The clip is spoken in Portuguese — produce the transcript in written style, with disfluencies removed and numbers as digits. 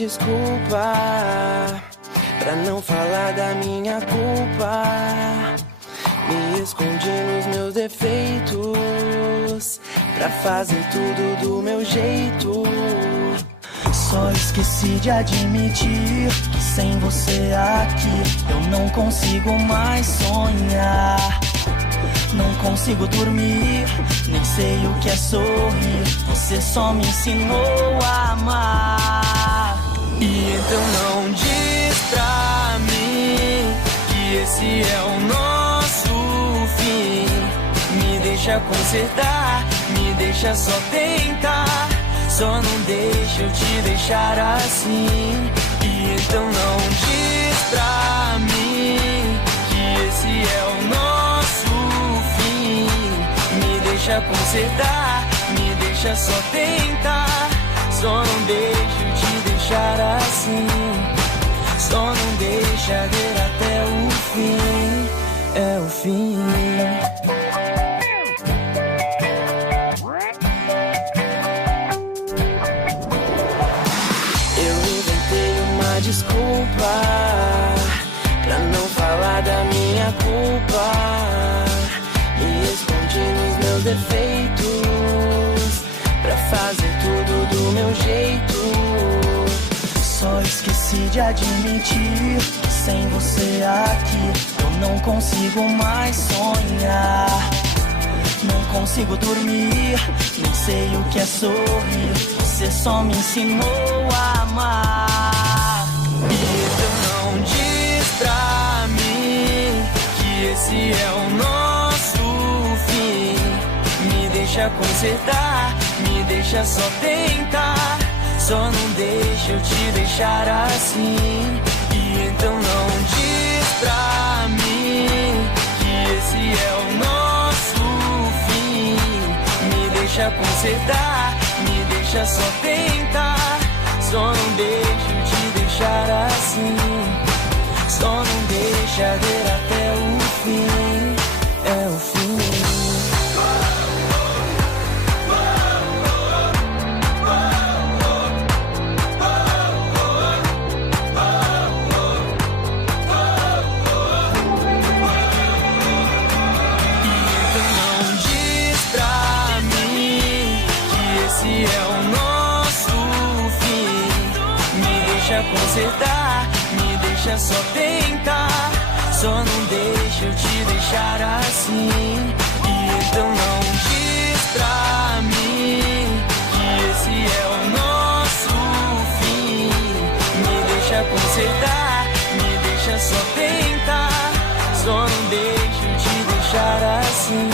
desculpa pra não falar da minha culpa. Me escondi nos meus defeitos pra fazer tudo do meu jeito. Só esqueci de admitir que sem você aqui eu não consigo mais sonhar. Não consigo dormir, nem sei o que é sorrir. Você só me ensinou a amar. E então não diz pra mim que esse é o nosso fim. Me deixa consertar, me deixa só tentar. Só não deixa eu te deixar assim. E então não diz pra mim que esse é o nosso fim. Me deixa consertar, me deixa só tentar. Só não deixa eu te deixar assim. Só não deixa ver até o fim. É o fim. Desculpa pra não falar da minha culpa. Me escondi nos meus defeitos pra fazer tudo do meu jeito. Só esqueci de admitir que sem você aqui eu não consigo mais sonhar. Não consigo dormir, nem sei o que é sorrir. Você só me ensinou a amar. Então não diz pra mim que esse é o nosso fim. Me deixa consertar, me deixa só tentar. Só não deixa eu te deixar assim. E então não diz pra mim que esse é o nosso fim. Me deixa consertar, me deixa só tentar. Só não deixa eu te deixar assim. Só não deixa ver até o fim. É o fim. Consertar, me deixa só tentar. Só não deixa eu te deixar assim. E então não diz pra mim que esse é o nosso fim. Me deixa consertar, me deixa só tentar. Só não deixa eu te deixar assim.